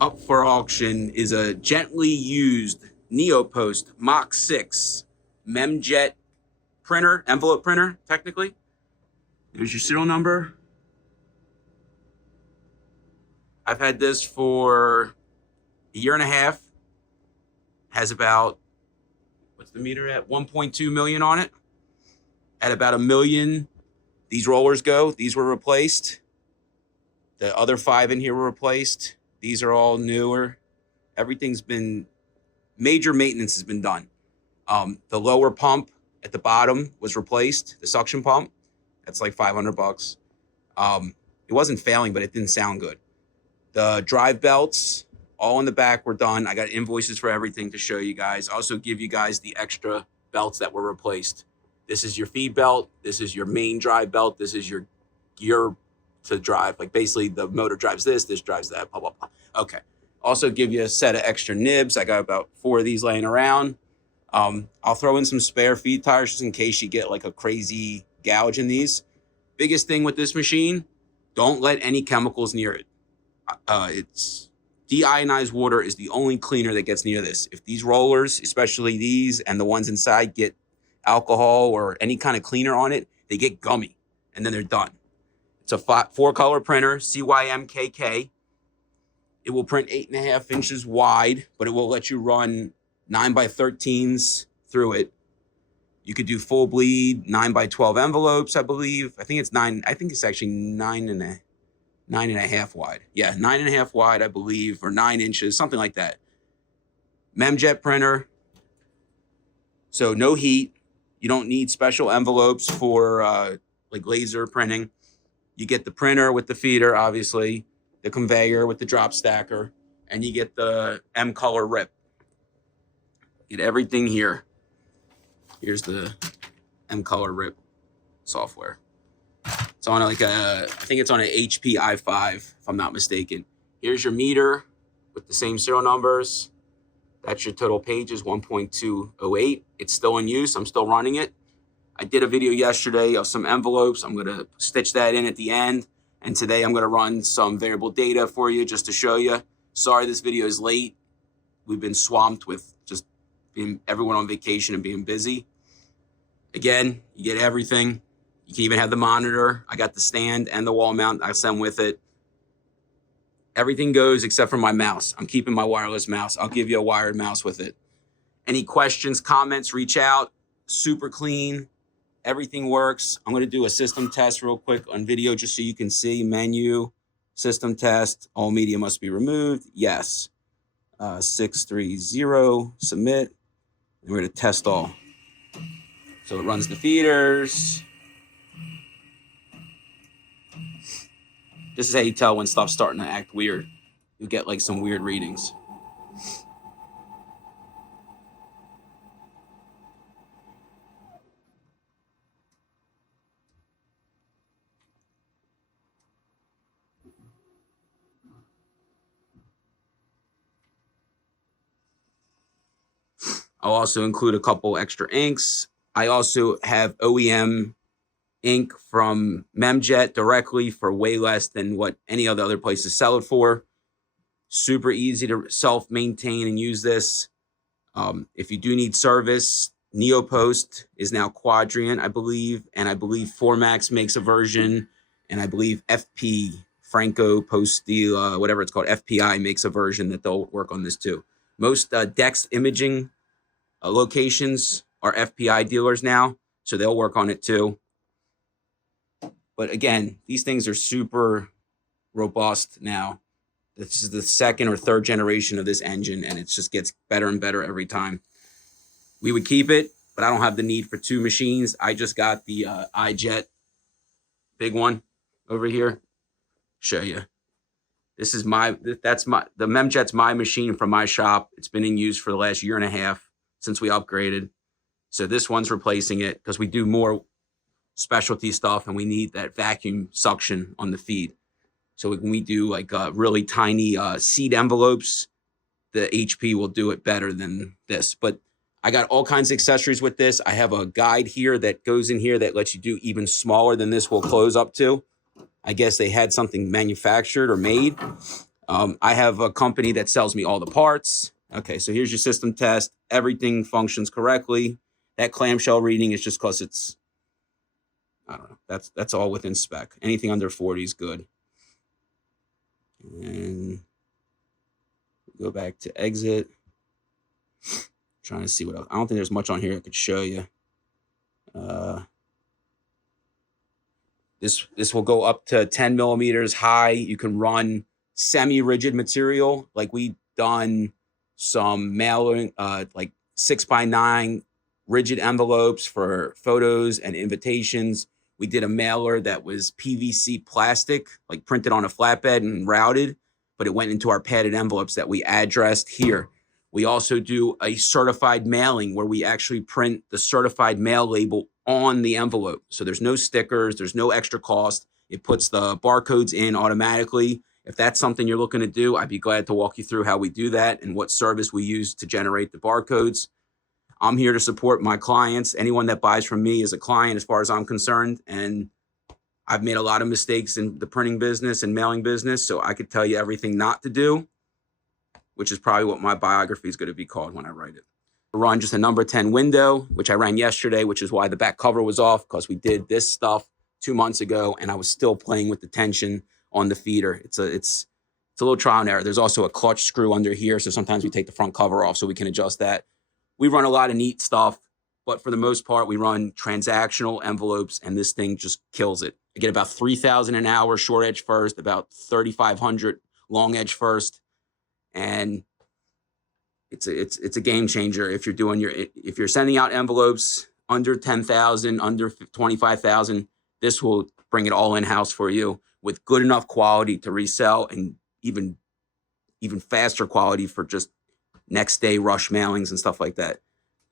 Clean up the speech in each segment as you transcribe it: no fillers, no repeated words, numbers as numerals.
up for auction is a gently used Neopost Mach6 memjet printer, envelope printer, technically. There's your serial number. I've had this for a year and a half. Has about, what's the meter at? 1.2 million on it. At about a million, these rollers go. These were replaced. The other 5 in here were replaced. These are all newer. Everything's been, major maintenance has been done. The lower pump at the bottom was replaced, the suction pump. That's like $500. It wasn't failing, but it didn't sound good. The drive belts, all in the back, were done. I got invoices for everything to show you guys. Also give you guys the extra belts that were replaced. This is your feed belt. This is your main drive belt. This is your gear to drive. Like basically the motor drives this drives that, blah, blah, blah. Okay. Also give you a set of extra nibs. I got about 4 of these laying around. I'll throw in some spare feed tires just in case you get like a crazy gouge in these. Biggest thing with this machine, don't let any chemicals near it. It's deionized water is the only cleaner that gets near this. If these rollers, especially these and the ones inside, get alcohol or any kind of cleaner on it, they get gummy and then they're done. It's a 4-color printer, CYMKK. It will print 8.5 inches wide, but it will let you run 9x13s through it. You could do full bleed 9x12 envelopes, I believe. I think it's 9. I think it's actually 9.5 wide. Yeah, 9.5 wide, I believe, or 9 inches, something like that. Memjet printer. So no heat. You don't need special envelopes for like laser printing. You get the printer with the feeder, obviously, the conveyor with the drop stacker, and you get the Mcolor rip. Get everything here. Here's the Mcolor rip software. It's on like I think it's on an HP i5, if I'm not mistaken. Here's your meter with the same serial numbers. That's your total pages, 1.208. It's still in use. I'm still running it. I did a video yesterday of some envelopes. I'm going to stitch that in at the end. And today I'm going to run some variable data for you just to show you. Sorry this video is late. We've been swamped with just being everyone on vacation and being busy. Again, you get everything. You can even have the monitor. I got the stand and the wall mount. I send with it. Everything goes except for my mouse. I'm keeping my wireless mouse. I'll give you a wired mouse with it. Any questions, comments, reach out. Super clean. Everything works. I'm going to do a system test real quick on video just so you can see. Menu, system test. All media must be removed. Yes. 630, submit. And we're going to test all. So it runs the feeders. This is how you tell when stuff's starting to act weird. You'll get like some weird readings. I'll also include a couple extra inks. I also have OEM ink from Memjet directly for way less than what any other places sell it for. Super easy to self-maintain and use this. If you do need service, Neopost is now Quadrant, I believe. And I believe Formax makes a version. And I believe FP, Franco Postil, whatever it's called, FPI makes a version that they'll work on this too. Most Dex imaging locations are FPI dealers now, so they'll work on it too. But again, these things are super robust now. This is the 2nd or 3rd generation of this engine, and it just gets better and better every time. We would keep it, but I don't have the need for 2 machines. I just got the iJet big one over here. Show you. This is the Memjet's my machine from my shop. It's been in use for the last year and a half since we upgraded. So this one's replacing it because we do more specialty stuff and we need that vacuum suction on the feed. So when we do like really tiny seed envelopes, the HP will do it better than this. But I got all kinds of accessories with this. I have a guide here that goes in here that lets you do even smaller than this will close up to. I guess they had something manufactured or made. I have a company that sells me all the parts. Okay, so here's your system test. Everything functions correctly. That clamshell reading is just because it's, I don't know, that's all within spec. Anything under 40 is good. And go back to exit. Trying to see what else. I don't think there's much on here I could show you. This will go up to 10 millimeters high. You can run semi-rigid material. Like we done some mailing, like 6x9 rigid envelopes for photos and invitations. We did a mailer that was PVC plastic, like printed on a flatbed and routed, but it went into our padded envelopes that we addressed here. We also do a certified mailing where we actually print the certified mail label on the envelope. So there's no stickers, there's no extra cost. It puts the barcodes in automatically. If that's something you're looking to do, I'd be glad to walk you through how we do that and what service we use to generate the barcodes. I'm here to support my clients. Anyone that buys from me is a client as far as I'm concerned. And I've made a lot of mistakes in the printing business and mailing business, so I could tell you everything not to do, which is probably what my biography is going to be called when I write it. Run just a number 10 window, which I ran yesterday, which is why the back cover was off, because we did this stuff 2 months ago and I was still playing with the tension on the feeder. It's a little trial and error. There's also a clutch screw under here, so sometimes we take the front cover off so we can adjust that. We run a lot of neat stuff, but for the most part, we run transactional envelopes, and this thing just kills it. I get about 3,000 an hour short edge first, about 3,500 long edge first, and it's a game changer if you're sending out envelopes under 10,000, under 25,000. This will bring it all in house for you with good enough quality to resell, and even faster quality for just next day rush mailings and stuff like that.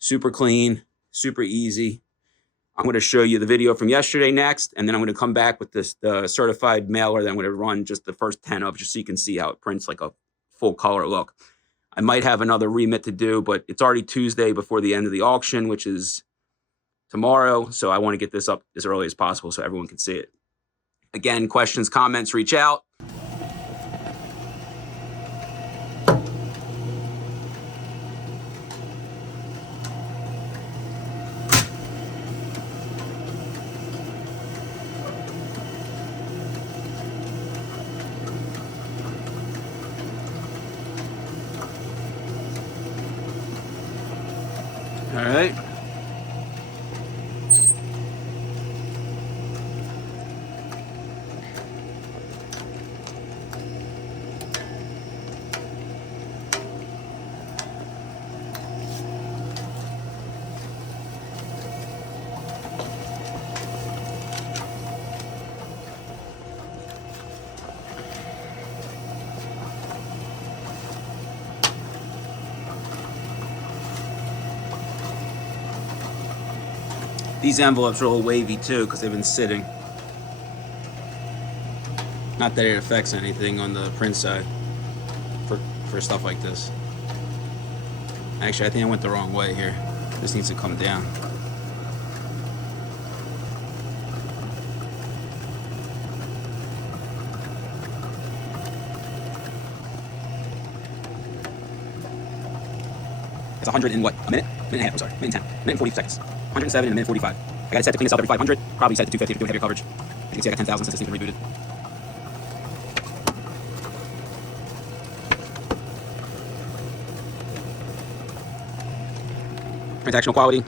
Super clean, super easy. I'm going to show you the video from yesterday next, and then I'm going to come back with the certified mailer that I'm going to run just the first 10 of, just so you can see how it prints like a full color look. I might have another remit to do, but it's already Tuesday before the end of the auction, which is tomorrow. So I want to get this up as early as possible so everyone can see it. Again, questions, comments, reach out. All right. These envelopes are a little wavy too because they've been sitting. Not that it affects anything on the print side for stuff like this. Actually, I think I went the wrong way here. This needs to come down. It's 100 in what? A minute? Minute and a half, I'm sorry. Minute and 10. Minute and 40 seconds. 107 and a minute 45. I got it set to clean itself every 500. Probably set to 250 if you're doing heavier coverage. You can see I got 10,000 since this thing's been rebooted. Transactional quality.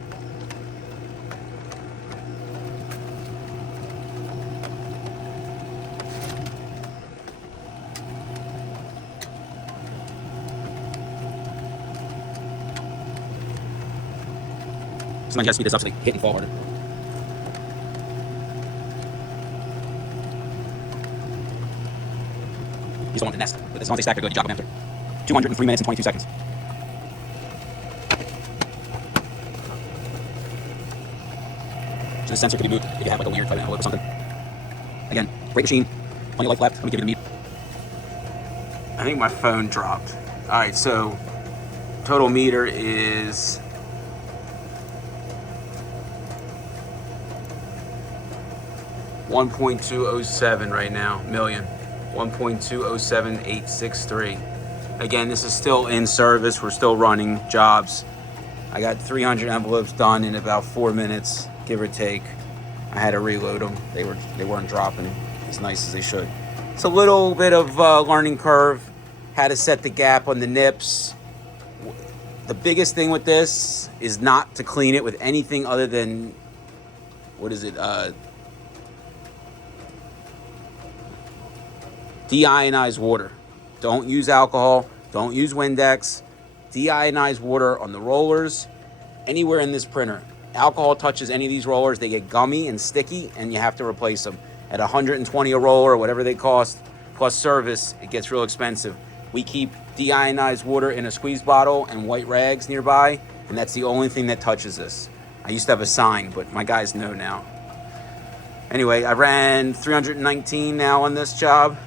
Sometimes you gotta speed this up so they hit and fall harder. You still want the nest, but as long as they stack, they're good. You drop them after. 203 minutes and 22 seconds. So the sensor could be moved if you have like a weird type of envelope or something. Again, great machine. Plenty of life left. Let me give you the meat. I think my phone dropped. All right, so total meter is 1.207 right now, million. 1.207863. Again, this is still in service. We're still running jobs. I got 300 envelopes done in about 4 minutes, give or take. I had to reload them. They weren't dropping as nice as they should. It's a little bit of learning curve. How to set the gap on the nips. The biggest thing with this is not to clean it with anything other than, what is it? Deionized water. Don't use alcohol. Don't use Windex. Deionized water on the rollers, anywhere in this printer. Alcohol touches any of these rollers, they get gummy and sticky, and you have to replace them. At 120 a roller, or whatever they cost, plus service, it gets real expensive. We keep deionized water in a squeeze bottle and white rags nearby, and that's the only thing that touches this. I used to have a sign, but my guys know now. Anyway, I ran 319 now on this job.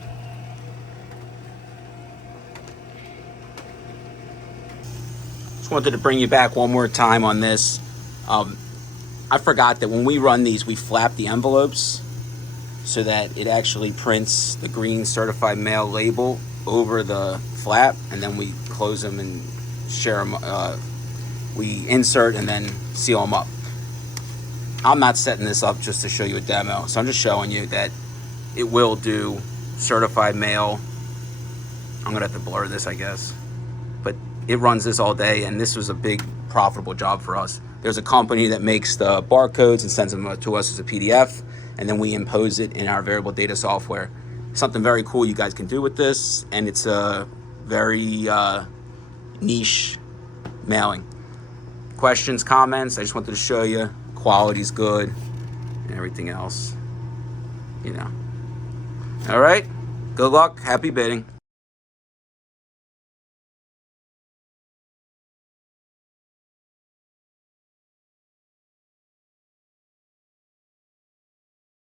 Just wanted to bring you back one more time on this. I forgot that when we run these, we flap the envelopes so that it actually prints the green certified mail label over the flap, and then we close them and share them. We insert and then seal them up. I'm not setting this up just to show you a demo, so I'm just showing you that it will do certified mail. I'm gonna have to blur this, I guess, but it runs this all day, and this was a big profitable job for us. There's a company that makes the barcodes and sends them to us as a PDF, and then we impose it in our variable data software. Something very cool you guys can do with this, and it's a very niche mailing. Questions, comments? I just wanted to show you quality's good and everything else, you know. All right, good luck, happy bidding.